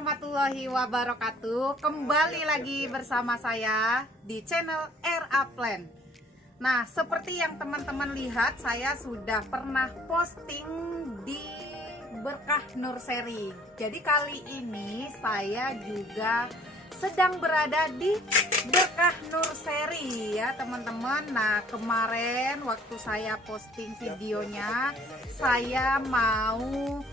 warahmatullahi wabarakatuh. Kembali lagi bersama saya di channel RA Plant. Nah, seperti yang teman-teman lihat, saya sudah pernah posting di Berkah Nursery. Jadi kali ini saya juga sedang berada di Berkah Nursery ya teman-teman. Nah, kemarin waktu saya posting videonya, saya mau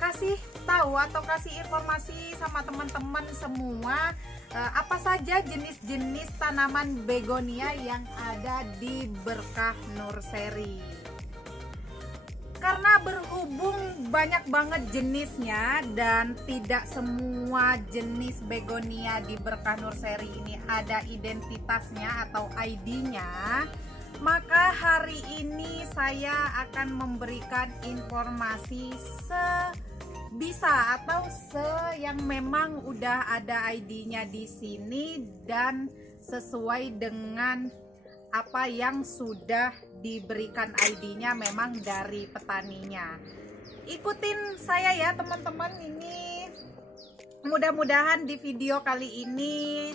kasih tahu atau kasih informasi sama teman-teman semua apa saja jenis-jenis tanaman begonia yang ada di Berkah Nursery. Karena berhubung banyak banget jenisnya dan tidak semua jenis begonia di Berkah Nursery ini ada identitasnya atau ID-nya, maka hari ini saya akan memberikan informasi sebisa atau yang memang udah ada ID-nya di sini dan sesuai dengan apa yang sudah diberikan ID-nya memang dari petaninya. Ikutin saya ya teman-teman, ini mudah-mudahan di video kali ini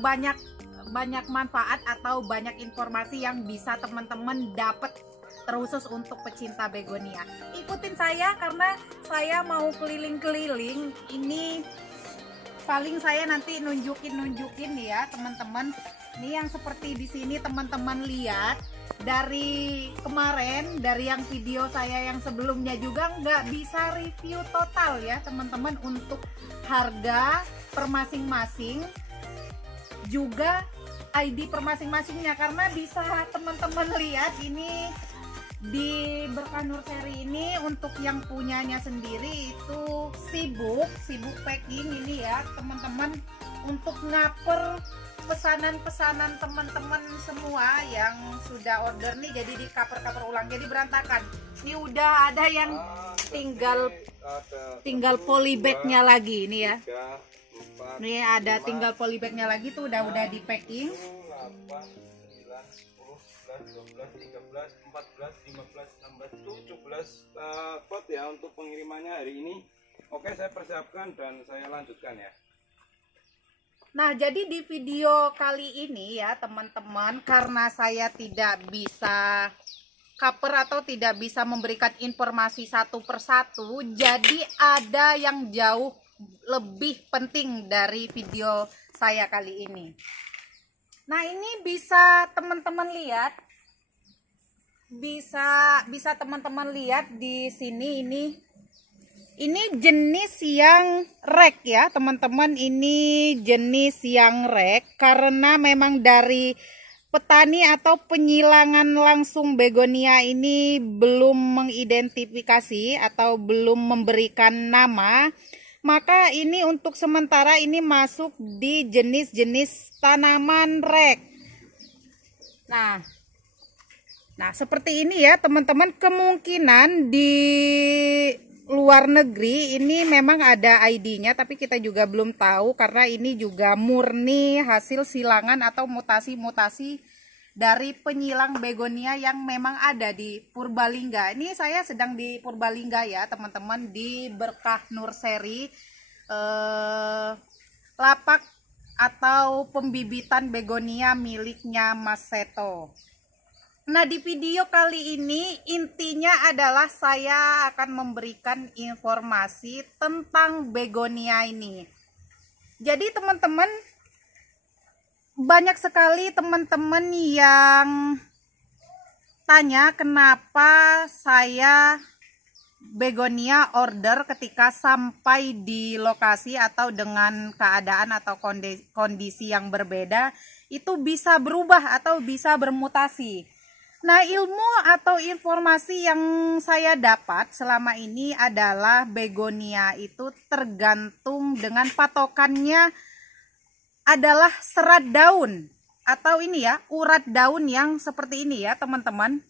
banyak manfaat atau banyak informasi yang bisa teman-teman dapat terusus untuk pecinta begonia. Ikutin saya karena saya mau keliling-keliling. Ini paling saya nanti nunjukin ya teman-teman. Ini yang seperti di sini teman-teman lihat, dari kemarin, dari yang video saya yang sebelumnya juga nggak bisa review total ya teman-teman untuk harga per masing-masing, juga ID per masing-masingnya, karena bisa teman-teman lihat ini di Berkah Nursery ini untuk yang punyanya sendiri itu sibuk packing ini ya teman-teman, untuk ngaper pesanan-pesanan teman-teman semua yang sudah order nih, jadi di cover ulang, jadi berantakan. Ini udah ada yang tinggal polybagnya lagi ini ya. Ini ada tinggal polybagnya lagi tuh, udah di packing. 8, 9, 10, 11, 12, 13, 14, 15, 16, 17 pot ya untuk pengirimannya hari ini. Oke, saya persiapkan dan saya lanjutkan ya. Nah, jadi di video kali ini ya teman-teman, karena saya tidak bisa cover atau tidak bisa memberikan informasi satu persatu, jadi ada yang jauh lebih penting dari video saya kali ini. Nah, ini bisa teman-teman lihat, bisa teman-teman lihat di sini, ini jenis yang rek ya teman-teman, ini jenis yang rek karena memang dari petani atau penyilangan langsung begonia ini belum mengidentifikasi atau belum memberikan nama, maka ini untuk sementara ini masuk di jenis-jenis tanaman rek. Nah seperti ini ya teman-teman, kemungkinan di luar negeri ini memang ada ID-nya, tapi kita juga belum tahu karena ini juga murni hasil silangan atau mutasi-mutasi dari penyilang begonia yang memang ada di Purbalingga. Ini saya sedang di Purbalingga ya teman-teman, di Berkah Nursery, lapak atau pembibitan begonia miliknya Mas Seto. Nah, di video kali ini intinya adalah saya akan memberikan informasi tentang begonia ini. Jadi teman-teman, banyak sekali teman-teman yang tanya kenapa saya begonia order ketika sampai di lokasi atau dengan keadaan atau kondisi yang berbeda itu bisa berubah atau bisa bermutasi. Nah, ilmu atau informasi yang saya dapat selama ini adalah begonia itu tergantung dengan patokannya adalah serat daun atau ini ya, urat daun yang seperti ini ya teman-teman.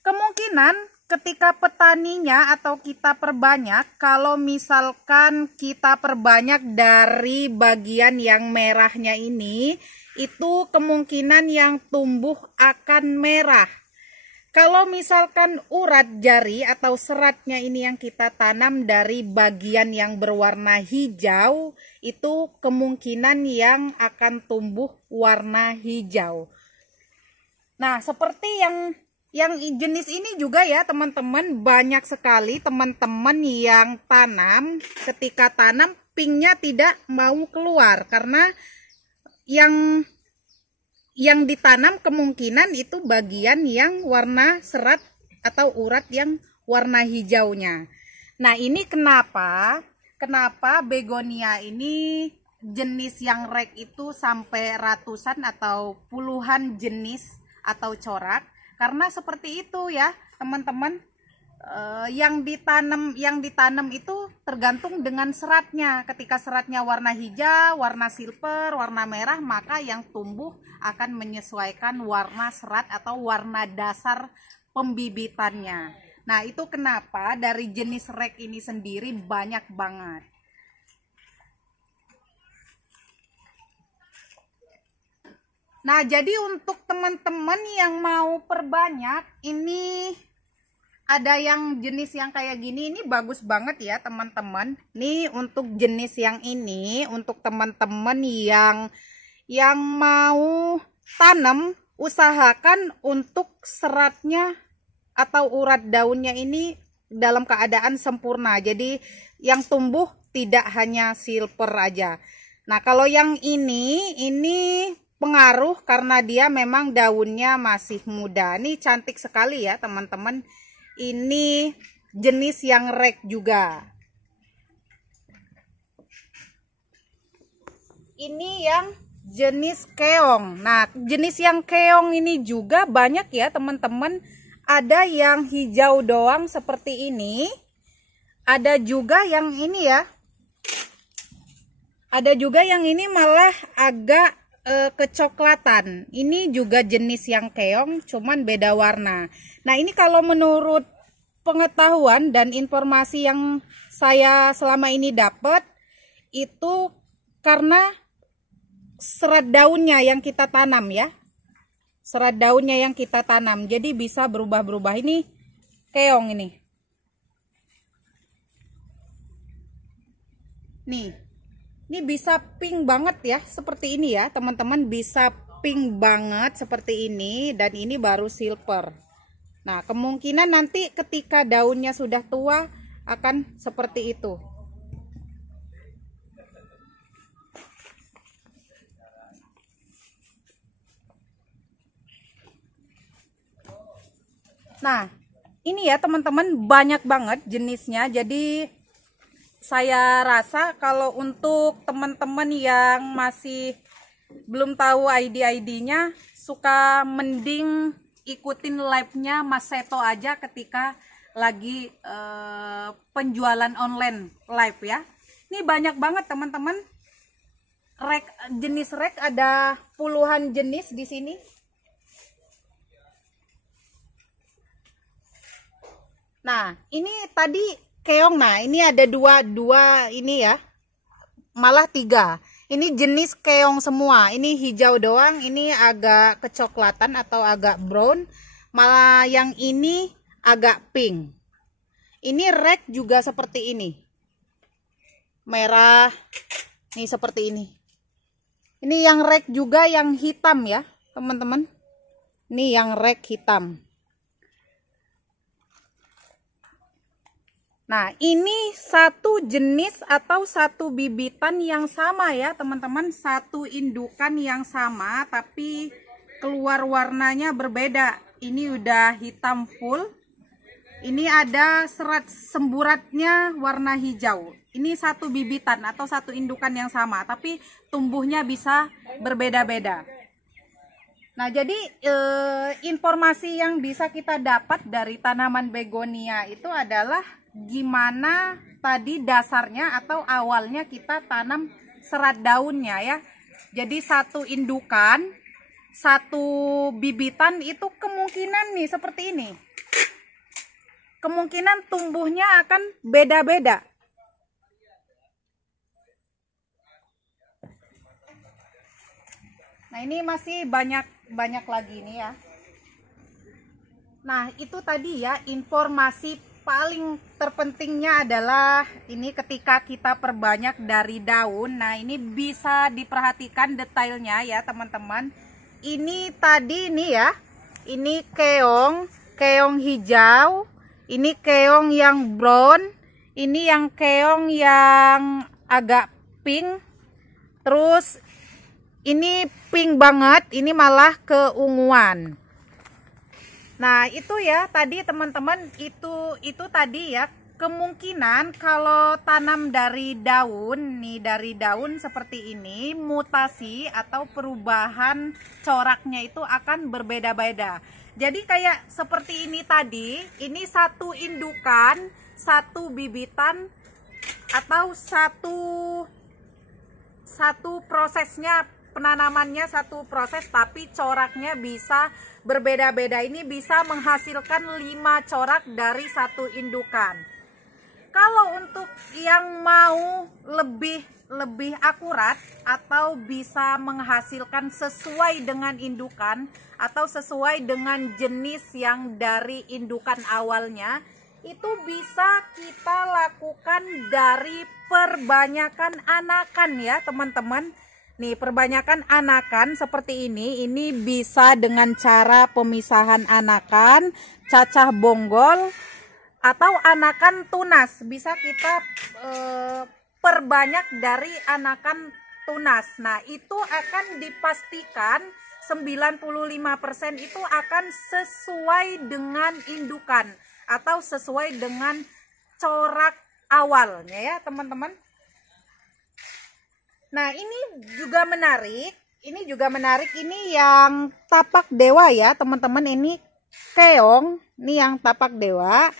Kemungkinan ketika petaninya atau kita perbanyak, kalau misalkan kita perbanyak dari bagian yang merahnya ini, itu kemungkinan yang tumbuh akan merah. Kalau misalkan urat jari atau seratnya ini yang kita tanam dari bagian yang berwarna hijau, itu kemungkinan yang akan tumbuh warna hijau. Nah, seperti yang jenis ini juga ya teman-teman, banyak sekali teman-teman yang tanam, ketika tanam pinknya tidak mau keluar karena yang ditanam kemungkinan itu bagian yang warna serat atau urat yang warna hijaunya. Nah, ini kenapa begonia ini jenis yang rek itu sampai ratusan atau puluhan jenis atau corak, karena seperti itu ya teman-teman. Yang ditanam itu tergantung dengan seratnya. Ketika seratnya warna hijau, warna silver, warna merah, maka yang tumbuh akan menyesuaikan warna serat atau warna dasar pembibitannya. Nah, itu kenapa dari jenis rek ini sendiri banyak banget. Nah, jadi untuk teman-teman yang mau perbanyak, ini ada yang jenis yang kayak gini, ini bagus banget ya teman-teman. Nih untuk jenis yang ini, untuk teman-teman yang mau tanam, usahakan untuk seratnya atau urat daunnya ini dalam keadaan sempurna. Jadi yang tumbuh tidak hanya silver aja. Nah, kalau yang ini pengaruh karena dia memang daunnya masih muda. Ini cantik sekali ya teman-teman. Ini jenis yang rek juga. Ini yang jenis keong. Nah, jenis yang keong ini juga banyak ya teman-teman. Ada yang hijau doang seperti ini. Ada juga yang ini ya. Ada juga yang ini malah agak kecoklatan. Ini juga jenis yang keong, cuman beda warna. Nah, ini kalau menurut pengetahuan dan informasi yang saya selama ini dapat, itu karena serat daunnya yang kita tanam ya. Serat daunnya yang kita tanam, jadi bisa berubah-berubah. Ini keong ini. Nih. Ini bisa pink banget ya, seperti ini ya teman-teman, bisa pink banget seperti ini, dan ini baru silver. Nah, kemungkinan nanti ketika daunnya sudah tua akan seperti itu. Nah, ini ya teman-teman, banyak banget jenisnya. Jadi saya rasa kalau untuk teman-teman yang masih belum tahu ID-nya, suka mending ikutin live-nya Mas Seto aja ketika lagi penjualan online live ya. Ini banyak banget teman-teman. Jenis rek ada puluhan jenis di sini. Nah, ini tadi keong. Nah, ini ada dua ini ya, malah 3. Ini jenis keong semua. Ini hijau doang, ini agak kecoklatan atau agak brown, malah yang ini agak pink. Ini rek juga seperti ini, merah nih, seperti ini. Ini yang rek juga yang hitam ya teman-teman. Ini yang rek hitam. Nah, ini satu jenis atau satu bibitan yang sama ya teman-teman, satu indukan yang sama tapi keluar warnanya berbeda. Ini udah hitam full, ini ada serat semburatnya warna hijau. Ini satu bibitan atau satu indukan yang sama tapi tumbuhnya bisa berbeda-beda. Nah, jadi informasi yang bisa kita dapat dari tanaman begonia itu adalah gimana tadi dasarnya atau awalnya kita tanam serat daunnya ya. Jadi satu indukan, satu bibitan itu kemungkinan nih seperti ini. Kemungkinan tumbuhnya akan beda-beda. Nah, ini masih banyak lagi nih ya. Nah, itu tadi ya informasi paling terpentingnya adalah ini ketika kita perbanyak dari daun. Nah, ini bisa diperhatikan detailnya ya teman-teman. Ini tadi ini ya, ini keong hijau, ini keong yang brown, ini yang keong yang agak pink, terus ini pink banget, ini malah keunguan. Nah, itu ya tadi teman-teman, itu tadi ya kemungkinan kalau tanam dari daun nih, dari daun seperti ini, mutasi atau perubahan coraknya itu akan berbeda-beda. Jadi kayak seperti ini tadi, ini satu indukan, satu bibitan, atau satu prosesnya, penanamannya satu proses tapi coraknya bisa berbeda-beda. Ini bisa menghasilkan 5 corak dari satu indukan. Kalau untuk yang mau lebih akurat atau bisa menghasilkan sesuai dengan indukan atau sesuai dengan jenis yang dari indukan awalnya, itu bisa kita lakukan dari perbanyakan anakan ya teman-teman. Nih, perbanyakan anakan seperti ini bisa dengan cara pemisahan anakan, cacah bonggol, atau anakan tunas. Bisa kita perbanyak dari anakan tunas. Nah, itu akan dipastikan 95% itu akan sesuai dengan indukan atau sesuai dengan corak awalnya ya teman-teman. Nah, ini juga menarik. Ini yang tapak dewa ya, teman-teman. Ini keong, ini yang tapak dewa.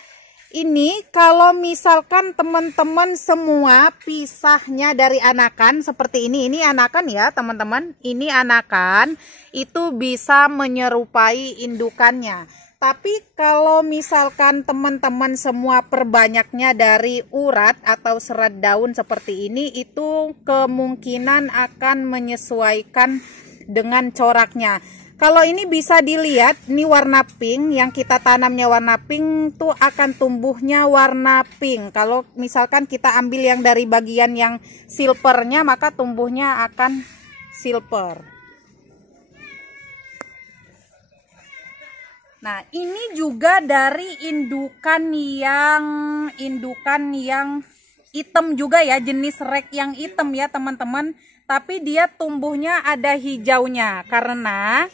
Ini kalau misalkan teman-teman semua pisahnya dari anakan seperti ini anakan ya, teman-teman. Ini anakan, itu bisa menyerupai indukannya. Tapi kalau misalkan teman-teman semua perbanyaknya dari urat atau serat daun seperti ini, itu kemungkinan akan menyesuaikan dengan coraknya. Kalau ini bisa dilihat, ini warna pink, yang kita tanamnya warna pink tuh akan tumbuhnya warna pink. Kalau misalkan kita ambil yang dari bagian yang silvernya, maka tumbuhnya akan silver. Nah, ini juga dari indukan yang hitam juga ya, jenis rek yang hitam ya teman-teman. Tapi dia tumbuhnya ada hijaunya karena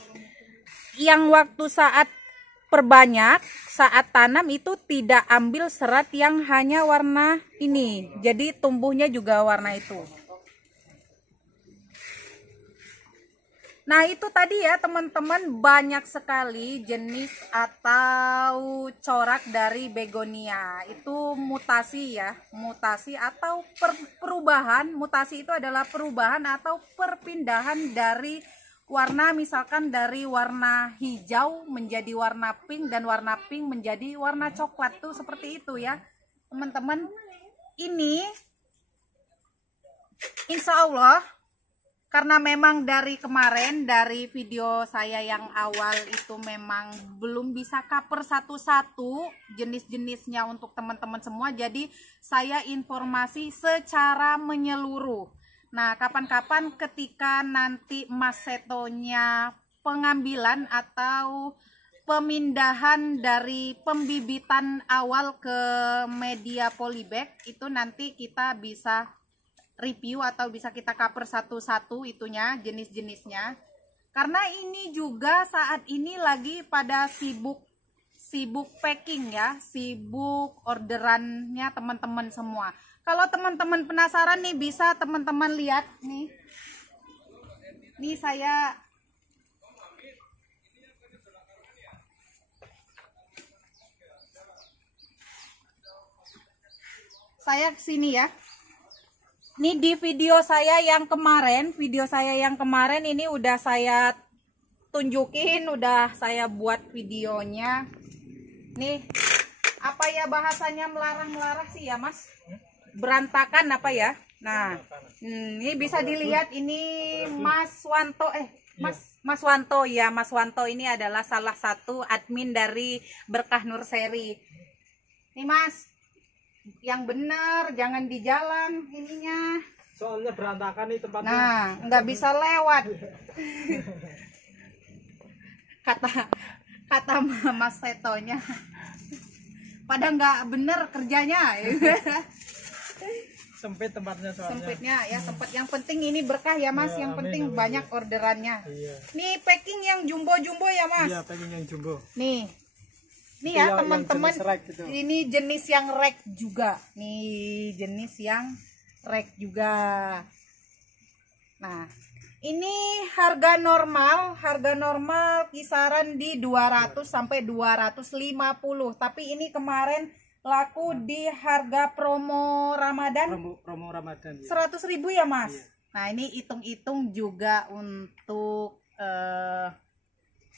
yang waktu saat perbanyak, saat tanam itu tidak ambil serat yang hanya warna ini. Jadi tumbuhnya juga warna itu. Nah, itu tadi ya teman-teman, banyak sekali jenis atau corak dari begonia. Itu mutasi ya, mutasi atau perubahan. Mutasi itu adalah perubahan atau perpindahan dari warna, misalkan dari warna hijau menjadi warna pink dan warna pink menjadi warna coklat tuh seperti itu ya teman-teman. Ini insya Allah, karena memang dari kemarin, dari video saya yang awal itu memang belum bisa cover satu-satu jenis-jenisnya untuk teman-teman semua. Jadi saya informasi secara menyeluruh. Nah, kapan-kapan ketika nanti Mas Setonya pengambilan atau pemindahan dari pembibitan awal ke media polybag, itu nanti kita bisa review atau bisa kita cover satu-satu itunya, jenis-jenisnya. Karena ini juga saat ini lagi pada sibuk packing ya, sibuk orderannya teman-teman semua. Kalau teman-teman penasaran nih, bisa teman-teman lihat nih. Nih saya kesini ya. Ini di video saya yang kemarin, ini udah saya tunjukin, udah saya buat videonya. Nih, apa ya bahasanya, melarang-melarang sih ya Mas? Berantakan apa ya? Nah, ini bisa dilihat, ini Mas Mas Wanto ya, Mas Wanto ini adalah salah satu admin dari Berkah Nurseri. Nih Mas, yang bener, jangan di jalan ininya. Soalnya berantakan nih tempatnya. Nah, nggak bisa lewat. Kata Mas Setonya, pada nggak bener kerjanya. Sempit tempatnya soalnya. Sempitnya ya, sempat. Yang penting ini berkah ya Mas, Iya, yang amin, penting amin. banyak orderannya. Iya. Nih packing yang jumbo-jumbo ya Mas. Iya, packing yang jumbo. Nih Itu ya yang teman-teman, jenis rack gitu. ini jenis yang rack juga. Nih jenis yang rack juga. Nah, ini harga normal kisaran di 200 sampai 250. Tapi ini kemarin laku di harga promo Ramadan Promo Ramadan. Ya. 100.000 ya Mas. Iya. Nah, ini hitung-hitung juga untuk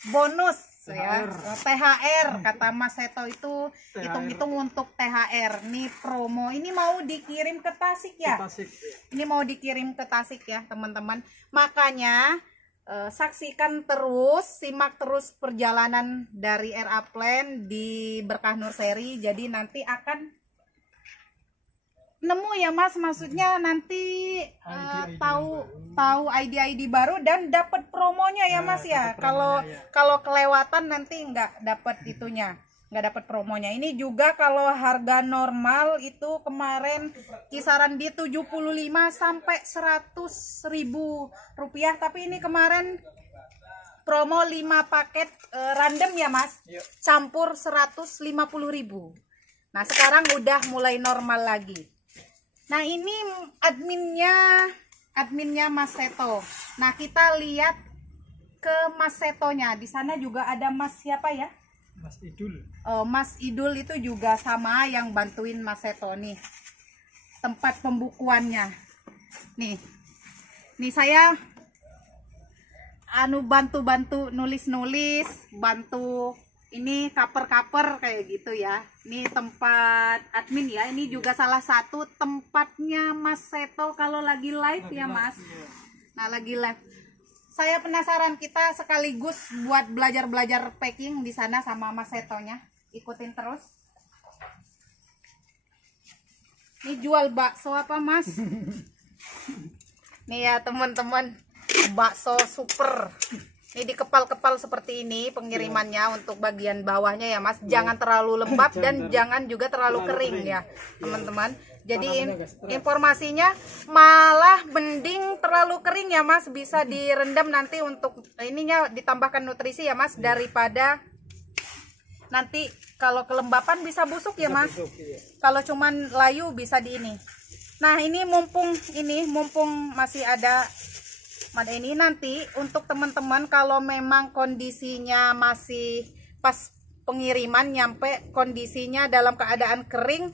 bonus ya, THR kata Mas Seto itu, THR. hitung-hitung untuk THR. Nih promo ini mau dikirim ke Tasik ya. Tasik. Ini mau dikirim ke Tasik ya teman-teman. Makanya saksikan terus, simak terus perjalanan dari RA Plan di Berkah Nurseri. Jadi nanti akan nemu ya Mas, maksudnya nanti tahu ID baru dan dapat promonya ya Mas ya. Kalau kelewatan nanti nggak dapat itunya, nggak dapat promonya. Ini juga kalau harga normal itu kemarin kisaran di 75 sampai 100.000 rupiah, tapi ini kemarin promo 5 paket random ya Mas, campur 150.000. Nah sekarang udah mulai normal lagi. Nah ini adminnya Mas Seto. Nah kita lihat ke Mas Setonya. Di sana juga ada Mas siapa ya? Mas Idul. Mas Idul itu juga sama yang bantuin Mas Seto nih. Tempat pembukuannya. Nih saya bantu nulis-nulis, bantu ini cover kayak gitu ya. Ini tempat admin ya. Ini juga salah satu tempatnya Mas Seto kalau lagi live ya Mas. Nah lagi live. Saya penasaran, kita sekaligus buat belajar packing di sana sama Mas Setonya. Ikutin terus. Ini jual bakso apa Mas? Nih ya teman-teman, bakso super. Ini dikepal-kepal seperti ini pengirimannya untuk bagian bawahnya ya Mas. Jangan terlalu lembab dan jangan juga terlalu kering ya teman-teman. Jadi informasinya malah mending terlalu kering ya Mas. Bisa direndam nanti untuk ininya ditambahkan nutrisi ya Mas. Daripada nanti kalau kelembapan bisa busuk ya Mas. Kalau cuman layu bisa di ini. Nah ini mumpung masih ada ini, nanti untuk teman-teman kalau memang kondisinya masih pas pengiriman nyampe kondisinya dalam keadaan kering,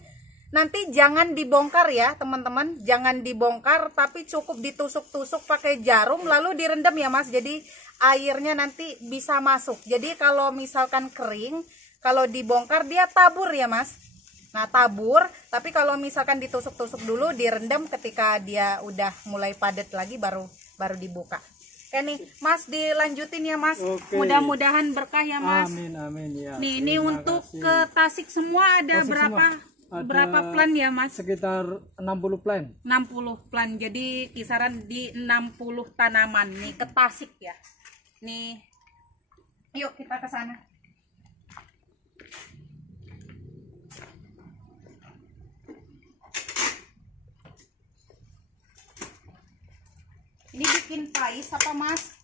nanti jangan dibongkar ya teman-teman, jangan dibongkar tapi cukup ditusuk-tusuk pakai jarum lalu direndam ya Mas. Jadi airnya nanti bisa masuk. Jadi kalau misalkan kering, kalau dibongkar dia tabur ya Mas. Nah tabur, tapi kalau misalkan ditusuk-tusuk dulu, direndam, ketika dia udah mulai padat lagi baru dibuka. Oke nih Mas, dilanjutin ya Mas. Oke. Mudah-mudahan berkah ya Mas. Amin ya. Nih ini untuk ke Tasik semua ada Tasik berapa semua. Ada berapa plan ya Mas? Sekitar 60 plan. 60 plan. Jadi kisaran di 60 tanaman nih ke Tasik ya. Nih. Yuk kita ke sana. Ini bikin pais apa Mas?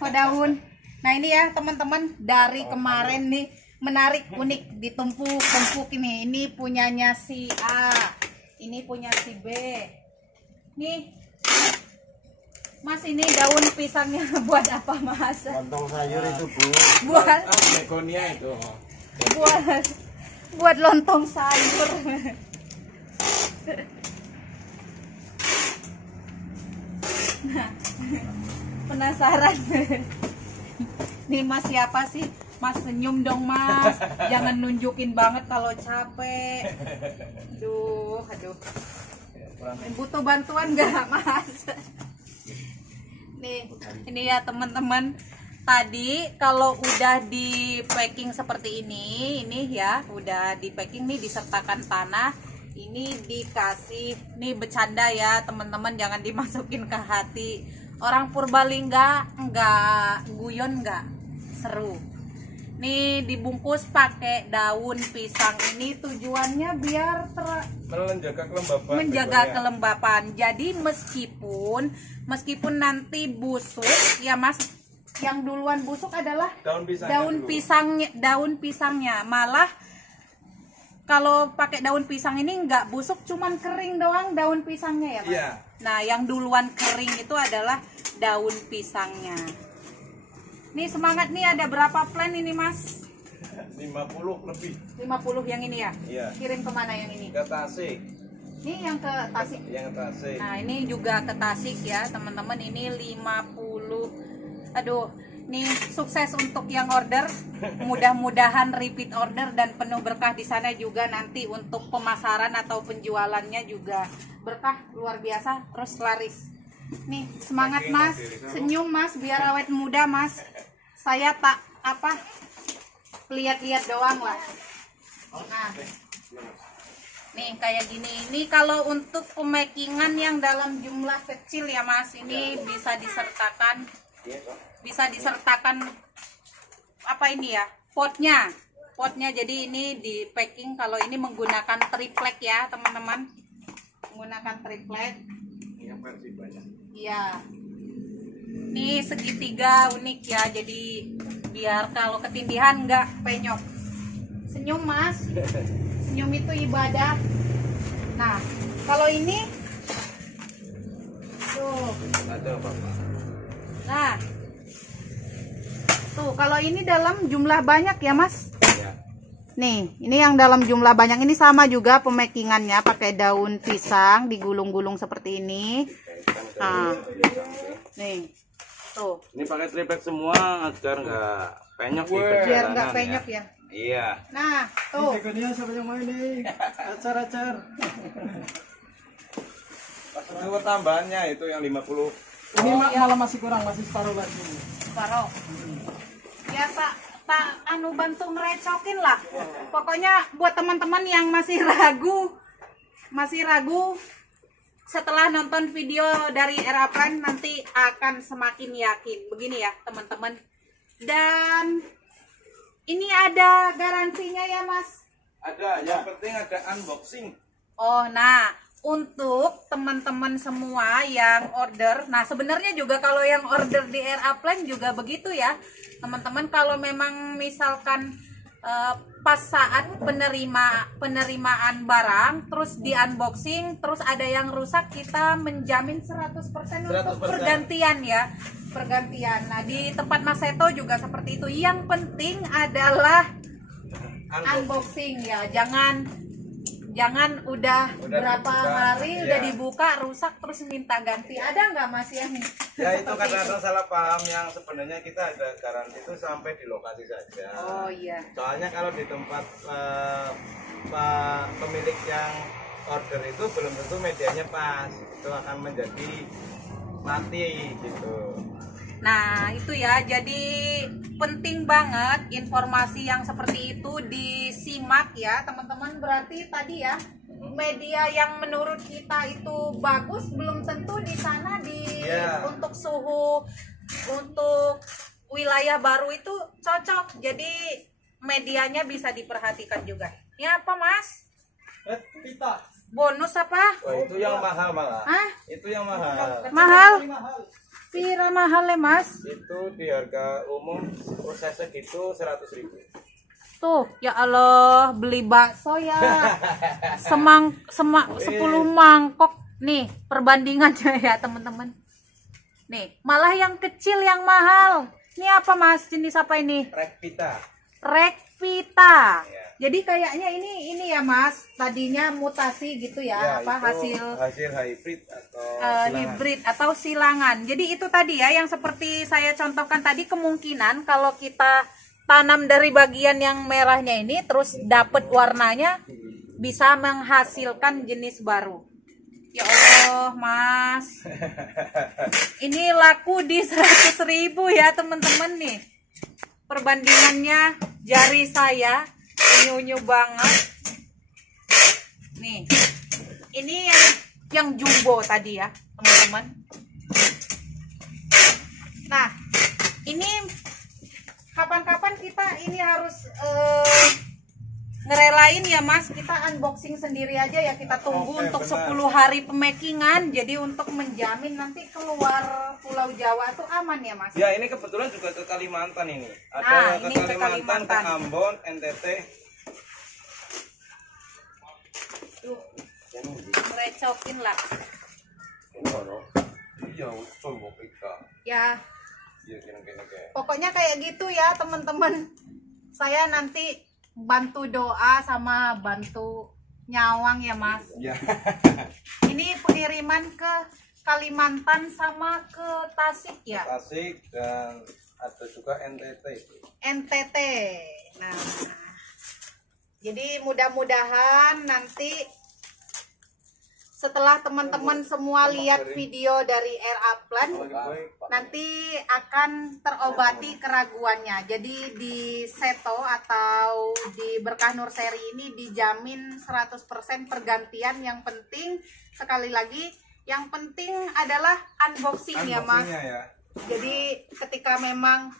Kok daun? Nah ini ya teman-teman, dari kemarin nih menarik, unik, ditumpuk ini. Ini punyanya si A, ini punya si B. Nih Mas, ini daun pisangnya buat apa Mas? Lontong sayur itu Bu. Buat begonia itu. buat lontong sayur. Nah, penasaran. Nih Mas siapa sih? Mas senyum dong Mas. Jangan nunjukin banget kalau capek. Aduh. Butuh bantuan nggak Mas? Nih, ini ya teman-teman. Tadi kalau udah di packing seperti ini ya, udah di packing nih, disertakan tanah. Ini dikasih, nih bercanda ya teman-teman, jangan dimasukin ke hati. Orang Purbalingga enggak guyon, enggak seru. Nih dibungkus pakai daun pisang. Ini tujuannya biar menjaga kelembapan. Jadi meskipun nanti busuk ya Mas, yang duluan busuk adalah daun pisangnya. Malah kalau pakai daun pisang ini nggak busuk, cuman kering doang daun pisangnya ya Mas. Iya. Nah, yang duluan kering itu adalah daun pisangnya. Nih semangat nih, ada berapa plant ini Mas? 50 lebih. 50 yang ini ya? Iya. Kirim kemana yang ini? Ke Tasik. Ini yang ke Tasik. Yang ke Tasik. Nah, ini juga ke Tasik ya, teman-teman. Ini 50. Aduh, nih sukses untuk yang order. Mudah-mudahan repeat order dan penuh berkah di sana juga nanti untuk pemasaran atau penjualannya juga berkah luar biasa, terus laris. Nih, semangat Mas. Senyum Mas biar awet muda Mas. Saya tak lihat-lihat doang lah. Nah, nih kayak gini. Ini kalau untuk pemakingan yang dalam jumlah kecil ya Mas, ini bisa disertakan apa ini ya, potnya. Jadi ini di packing, kalau ini menggunakan triplek ya teman-teman, menggunakan triplek. Yang versi banyak. Iya. Ini segitiga unik ya, jadi biar kalau ketindihan nggak penyok. Senyum Mas, senyum itu ibadah. Nah, kalau ini tuh. Ada Bapak. Nah, tuh kalau ini dalam jumlah banyak ya Mas. Ya. Nih, ini yang dalam jumlah banyak ini sama juga pemakingannya, pakai daun pisang digulung-gulung seperti ini. Nah, nih, tuh. Ini pakai triplek semua agar nggak penyok di Biar perjalanan nggak penyok ya. Iya. Nah, tuh. Begonia siapa yang main nih? Acar-acar. Itu tambahannya itu yang 50. Ini iya. malah masih kurang, masih separuh lagi. Separuh. Ya tak bantu ngerecokin lah. Pokoknya buat teman-teman yang masih ragu setelah nonton video dari Era Plan nanti akan semakin yakin. Begini ya teman-teman. Dan ini ada garansinya ya Mas? Ada, yang penting ada unboxing. Oh, nah untuk teman-teman semua yang order, nah sebenarnya juga kalau yang order di RA Plan juga begitu ya teman-teman. Kalau memang misalkan pas saat penerimaan barang terus di unboxing terus ada yang rusak, kita menjamin 100% untuk pergantian ya, pergantian. Nah di tempat Mas Seto juga seperti itu. Yang penting adalah unboxing ya, jangan udah berapa hari ya. Udah dibuka rusak terus minta ganti. Ada nggak Mas yang Ya itu karena salah paham, yang sebenarnya kita ada garansi itu sampai di lokasi saja. Oh iya. Soalnya kalau di tempat pemilik yang order itu belum tentu medianya pas, itu akan menjadi mati gitu. Nah itu ya, jadi penting banget informasi yang seperti itu disimak ya teman-teman. Berarti tadi ya, media yang menurut kita itu bagus belum tentu di sana untuk suhu, untuk wilayah baru itu cocok. Jadi medianya bisa diperhatikan juga. Ini apa Mas? Pita. Bonus apa? Oh, itu yang mahal malah. Hah? Itu yang mahal. Mahal? Pira mahal ya Mas? Itu di harga umum prosesnya gitu 100.000. Tuh, ya Allah, beli bakso ya 10 mangkok nih perbandingannya ya teman-teman. Nih, malah yang kecil yang mahal. Ini apa Mas? Jenis apa ini? Rekpita. Rekpita. Ya. Jadi kayaknya ini ya Mas, tadinya mutasi gitu ya, hasil hybrid atau hybrid atau silangan. Jadi itu tadi ya yang seperti saya contohkan tadi, kemungkinan kalau kita tanam dari bagian yang merahnya ini terus dapat warnanya bisa menghasilkan jenis baru. Ya Allah, Mas. Ini laku di 100.000 ya, teman-teman nih. Perbandingannya jari saya unyu-unyu banget. Nih. Ini yang jumbo tadi ya, teman-teman. Nah, ini kapan-kapan kita ini harus ngerelain ya Mas, kita unboxing sendiri aja ya, kita tunggu untuk 10 hari pemakingan. Jadi untuk menjamin nanti keluar Pulau Jawa tuh aman ya Mas. Ya, ini kebetulan juga ke Kalimantan ini. Nah, Ada ini ke Kalimantan, ke Ambon, NTT. Tuh, merecokin lah. Iya, usul Ya, Iya, kira-kira. pokoknya kayak gitu ya teman-teman. Saya nanti bantu doa sama bantu nyawang ya Mas. Ya. Ini pengiriman ke Kalimantan sama ke Tasik ya. Tasik dan ada juga NTT. NTT. Nah, jadi mudah-mudahan nanti setelah teman-teman semua lihat video dari Air Upland, nanti akan terobati keraguannya. Jadi di Seto atau di Berkah Nur Seri ini dijamin 100% pergantian. Yang penting, sekali lagi, yang penting adalah unboxing ya Mas. Ya. Jadi ketika memang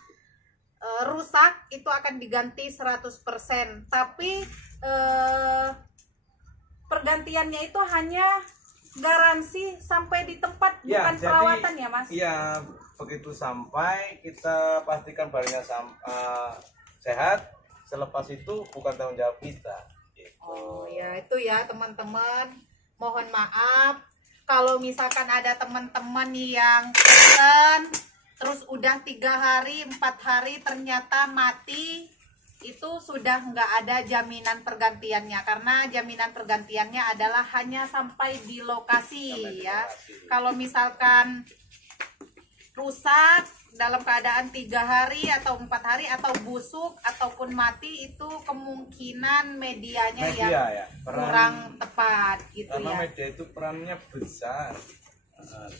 rusak itu akan diganti 100%. Tapi pergantiannya itu hanya garansi sampai di tempat, Ya, bukan jadi, perawatan ya Mas. Iya, begitu sampai kita pastikan barangnya sehat. Selepas itu bukan tanggung jawab kita. Gitu. Oh ya, itu ya teman-teman. Mohon maaf kalau misalkan ada teman-teman yang pesen terus udah 3 hari 4 hari ternyata mati, itu sudah nggak ada jaminan pergantiannya, karena jaminan pergantiannya adalah hanya sampai di lokasi ya. Kalau misalkan rusak dalam keadaan 3 hari atau 4 hari atau busuk ataupun mati, itu kemungkinan medianya Media yang ya, kurang tepat gitu karena ya. media itu perannya besar.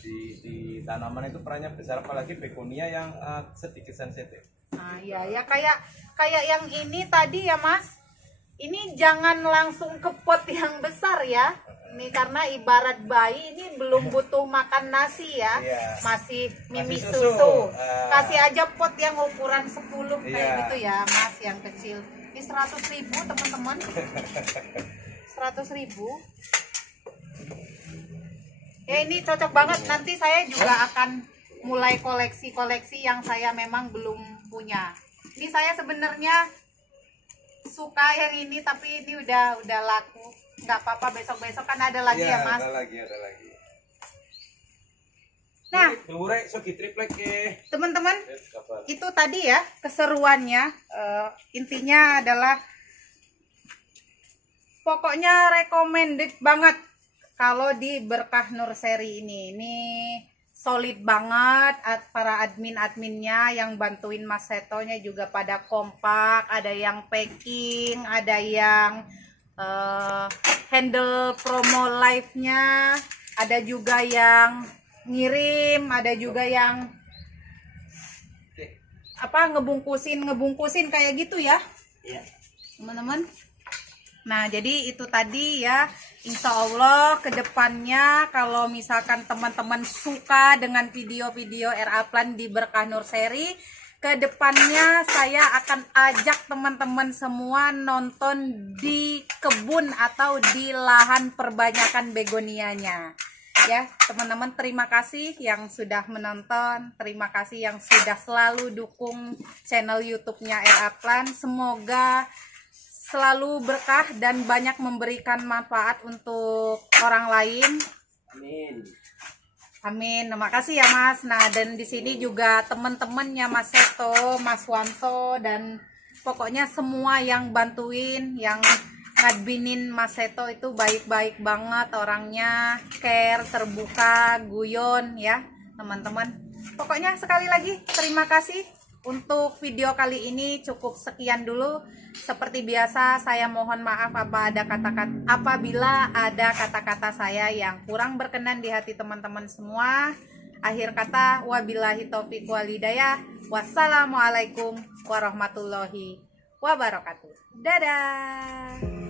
Di tanaman itu perannya besar, apalagi begonia yang sedikit sensitif. Nah, ya kayak yang ini tadi ya Mas. Ini jangan langsung ke pot yang besar ya. Ini karena ibarat bayi ini belum butuh makan nasi ya. Iya. Masih mimi Masih susu. susu. Kasih aja pot yang ukuran 10 kayak Iya. gitu ya Mas, yang kecil. Ini 100.000 teman-teman. 100.000. Ya ini cocok banget. Nanti saya juga akan mulai koleksi-koleksi yang saya memang belum punya. Ini saya sebenarnya suka yang ini, tapi ini udah laku. Nggak apa-apa, besok-besok kan ada lagi ya Mas. Ada lagi. Nah, teman-teman, itu tadi ya keseruannya. Intinya adalah pokoknya recommended banget kalau di Berkah Nur Seri ini solid banget. Para adminnya yang bantuin Mas Setonya juga pada kompak, ada yang packing, ada yang handle promo live-nya, ada juga yang ngirim, ada juga yang ngebungkusin kayak gitu ya. Iya. Teman-teman. Nah, jadi itu tadi ya, insya Allah kedepannya kalau misalkan teman-teman suka dengan video-video Air Upland di Berkah Nur Seri, kedepannya saya akan ajak teman-teman semua nonton di kebun atau di lahan perbanyakan begonianya. Ya, teman-teman, terima kasih yang sudah menonton, terima kasih yang sudah selalu dukung channel YouTube-nya Air Upland. Semoga selalu berkah dan banyak memberikan manfaat untuk orang lain. Amin. Amin. Terima kasih ya Mas. Nah, dan di sini juga teman-temannya Mas Seto, Mas Wanto, dan pokoknya semua yang bantuin, yang ngadminin Mas Seto itu baik-baik banget orangnya, care, terbuka, guyon ya teman-teman. Pokoknya sekali lagi terima kasih. Untuk video kali ini cukup sekian dulu. Seperti biasa saya mohon maaf apabila ada kata-kata saya yang kurang berkenan di hati teman-teman semua. Akhir kata, wabillahi taufiq wal hidayah. Wassalamualaikum warahmatullahi wabarakatuh. Dadah.